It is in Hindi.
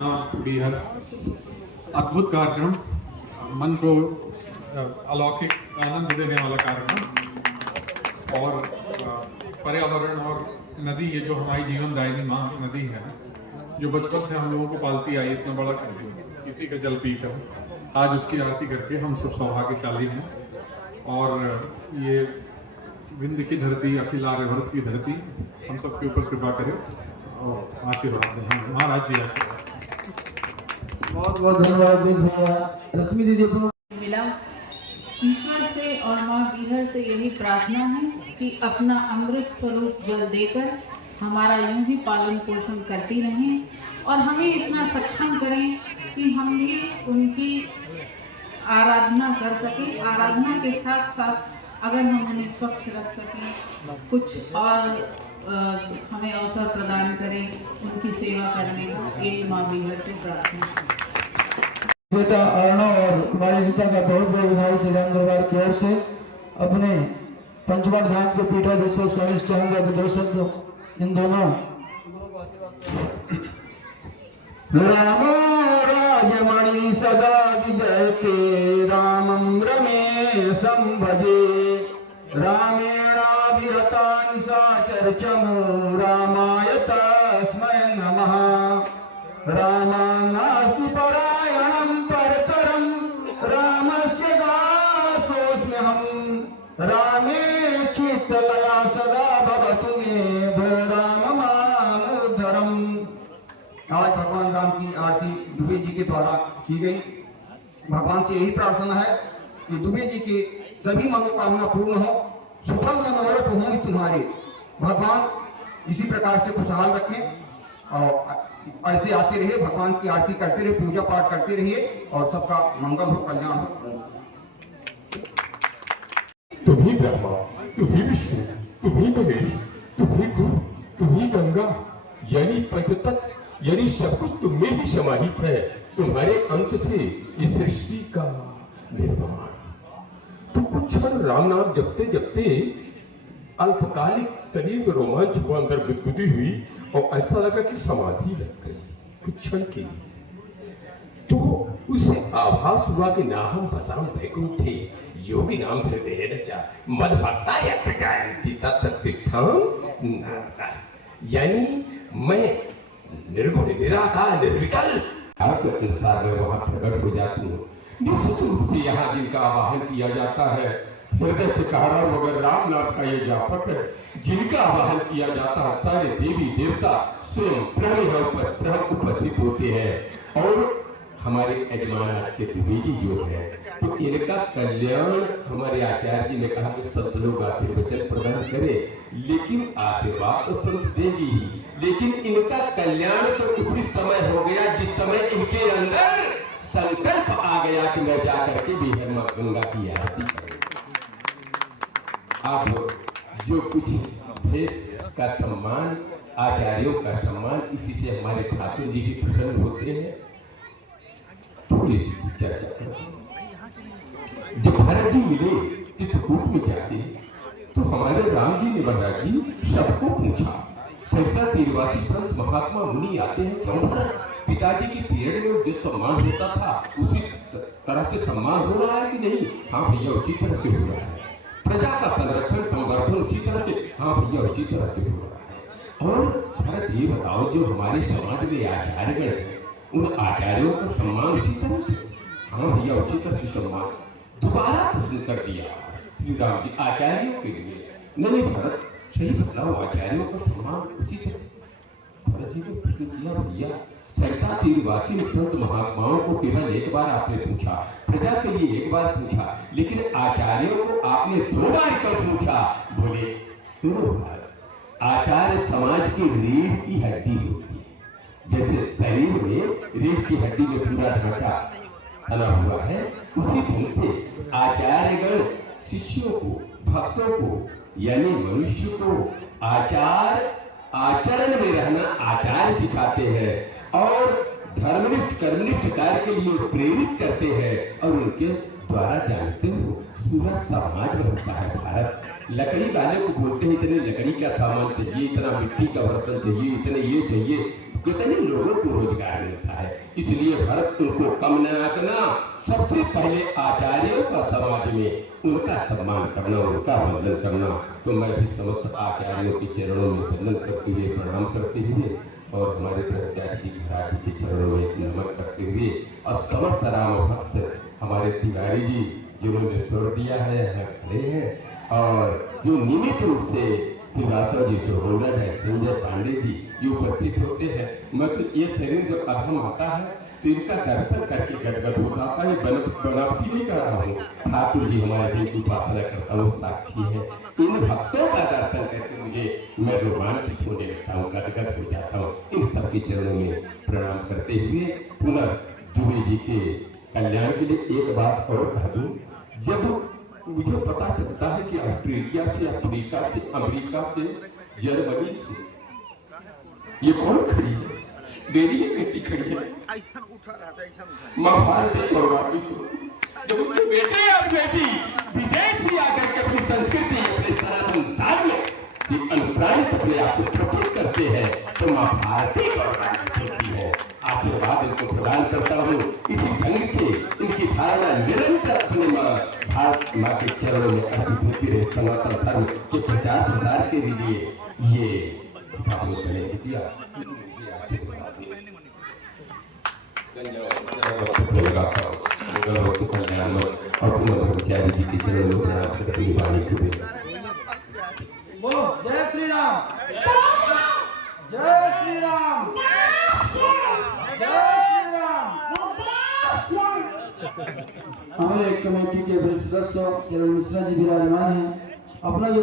बेहद अद्भुत कार्यक्रम, मन को अलौकिक आनंद देने वाला कार्यक्रम। और पर्यावरण और नदी, ये जो हमारी जीवनदायिनी माँ नदी है, जो बचपन से हम लोगों को पालती आई, इतना बड़ा कर दी, किसी का जल पीकर आज उसकी आरती करके हम सब सौभाग्यशाली हैं। और ये विंध्य की धरती, अखिल आर्यवर्त की धरती हम सबके ऊपर कृपा करे और आशीर्वाद दें। महाराज जी आशीर्वाद। बहुत बहुत धन्यवाद रश्मि दीदी को मिला। ईश्वर से और माँ बीहर से यही प्रार्थना है कि अपना अमृत स्वरूप जल देकर हमारा यूं ही पालन पोषण करती रहें और हमें इतना सक्षम करें कि हम भी उनकी आराधना कर सकें। आराधना के साथ साथ अगर हम उन्हें स्वच्छ रख सकें, कुछ और हमें अवसर प्रदान करें उनकी सेवा करने का, एक माँ बीहर से प्रार्थना। बेटा अर्णव और कुमारी रीता का बहुत बहुत बधाई श्रीराम दरबार की ओर से। अपने पंचवट धाम के पीठाधीश्वर स्वामी चाहूंगा कि दो शब्द इन दोनों। रामो राजमणि सदा विजयते, रामं रमेशं भजे, रामेणाभिहता निशाचरचमो, रामाय तस्मै नमः। रामानास्ति परायणं परतरं, रामस्य दासोऽस्म्यहं, रामे चित्तलया सदा भवतु मे, भो राम मामुद्धरम्। आज भगवान राम की आरती दुबे जी के द्वारा की गई। भगवान से यही प्रार्थना है कि दुबे जी के सभी मनोकामना पूर्ण हो, सुफल मनोरथ हो तुम्हारे। भगवान इसी प्रकार से खुशहाल रखें और ऐसे आते रहिए, भगवान की आरती करते रहिए, पूजा पाठ करते रहिए और सबका मंगल हो, कल्याण हो। तुम ही ब्रह्मा, तुम ही विष्णु, तुम ही महेश, तुम ही गुरु, तुम ही गंगा, यानी पंचतत्व, यानी सब कुछ तुम में ही समाहित है। तुम्हारे अंश से इस सृष्टि का निर्माण। तो कुछ क्षण राम नाम जपते जपते अल्पकालिक शरीर में रोमांच हुआ, अंदर गुदगुदी हुई और ऐसा लगा कि समाधि लग गई कुछ क्षण के लिए। तो उसे आभास हुआ कि ना हम बसाम वैकुंठे योगी नाम हृदय रचा मद भक्ता यत्र गायन्ति तत्र तिष्ठं नारदा, यानी मैं निर्गुण निराकार निर्विकल्प आपके अनुसार मैं वहां प्रकट हो जाती हूँ। निश्चित रूप से यहाँ जिनका आवाहन किया जाता है, हृदय से कहा मगर राम नाम का ये जापक है, जिनका आवाहन किया जाता है, सारे देवी देवता स्वयं ब्रह्म उपस्थित होते हैं। और हमारे यजमान के द्विवेदी जो है, तो इनका कल्याण हमारे आचार्य जी ने कहा कि संत लोग आशीर्वचन प्रदान करे, लेकिन आशीर्वाद तो संत देंगे ही, लेकिन इनका कल्याण तो उसी समय हो गया जिस समय इनके अंदर संकल्प आ गया कि मैं जाकर के भी मां गंगा की आरती करूं। आप जो कुछ भेष का सम्मान, आचार्यों का सम्मान, इसी से हमारे ठाकुर जी भी प्रसन्न होते हैं। थोड़ी सी चर्चा करें। जब भरत जी मिले चित्रकूट में जाते, तो हमारे राम जी ने महाराज जी सबको पूछा, सैकड़ा तीरवासी संत महात्मा मुनि आते हैं, क्यों भरत पिताजी की पीरियड में जो सम्मान होता था उसी तरह से सम्मान हो रहा है कि नहीं? हाँ भैया उसी तरह से हो रहा है। प्रजा का संरक्षण संवर्धन उसी तरह से, हाँ भैया उसी तरह से हो रहा है। और भरत ये बताओ, जो हमारे समाज में आचार्यगण हैं, उन आचार्यों का सम्मान उसी तरह से? हाँ भैया उसी तरह से सम्मान। दोबारा प्रश्न कर दिया श्री राम जी आचार्यों के लिए। नहीं भरत सही बतलाओ, आचार्यों का सम्मान उसी तरह। भरत जी को प्रश्न किया, भैया सैकड़ा तीरवासी संत महात्माओं को केवल एक बार आपने पूछा, प्रजा के लिए एक बार पूछा, लेकिन आचार्यों को आपने 2 बार क्यों पूछा? बोले सुनो भारत, आचार्य समाज की रीढ़ की हड्डी होती है। जैसे शरीर में रीढ़ की हड्डी में पूरा ढांचा बना हुआ है, उसी ढंग से आचार्यगण शिष्यों को, भक्तों को, यानी मनुष्य को आचरण में रहना आचार्य सिखाते हैं और धर्मनिष्ठ कर्मनिष्ठ कार्य के लिए प्रेरित करते हैं। और उनके द्वारा जानते हो पूरा समाज बनता है। भारत लकड़ी वाले को बोलते हैं इतने लकड़ी का सामान चाहिए, इतना मिट्टी का बर्तन चाहिए, इतने ये चाहिए, कितने लोगों को रोजगार मिलता है। इसलिए भरत उनको कम न आंकना, सबसे पहले आचार्यों का समाज में उनका सम्मान करना, उनका वंदन करना। तो मैं भी समस्त आचार्यों के चरणों में वंदन करते हुए, प्रणाम करते हुए और हमारे ब्रह्मचारी जी महाराज जी के चरणों में नमन करते हुए और समस्त राम भक्त हमारे तिवारी जी जिन्होंने छोड़ दिया है, खड़े हैं और जो नियमित रूप से श्रीवास्तव जी सोहोलर है, संजय पांडे जी ये उपस्थित होते हैं। मैं तो ये शरीर जब अधम आता है तो इनका दर्शन करके गदगद हो जाता है। बनावटी नहीं कर रहा हूँ, ठाकुर जी हमारे दिन की उपासना करता हूँ, साक्षी है। इन भक्तों का दर्शन करके मुझे मैं रोमांचित होने लगता हूँ, गदगद हो जाता हूँ। इन सबके चरणों में प्रणाम करते हुए पुनः दुबे जी के कल्याण के लिए एक बात और कह दूं। जब मुझे पता चलता है कि ऑस्ट्रेलिया से, अफ्रीका से, अमेरिका से, जर्मनी से ये कौन खड़ी है, मेरी ये बेटी खड़ी है, माँ भारत से गौरवान्वित हो। जब उनके बेटे और बेटी विदेश से आकर के अपनी संस्कृति, अपने सनातन धर्म से अनुप्राणित अपने आप को प्रकट करते हैं तो माँ भारती गौरवान्वित होती है। आशीर्वाद इनको प्रदान करता हूँ। इसी ढंग से इनकी धारणा निरंतर अपने भारत माँ के चरणों में अर्पित होती रहे। सनातन धर्म के प्रचार प्रसार के लिए ये दिया कल्याण और ब्रह्मचारी जी के चरणों में प्रणाम करते हुए वाणी को बोलो जय श्री राम, जय श्री राम, जय श्री राम। हमारे कमेटी के वरिष्ठ सदस्य श्री मिश्रा जी विराजमान हैं। अपना जो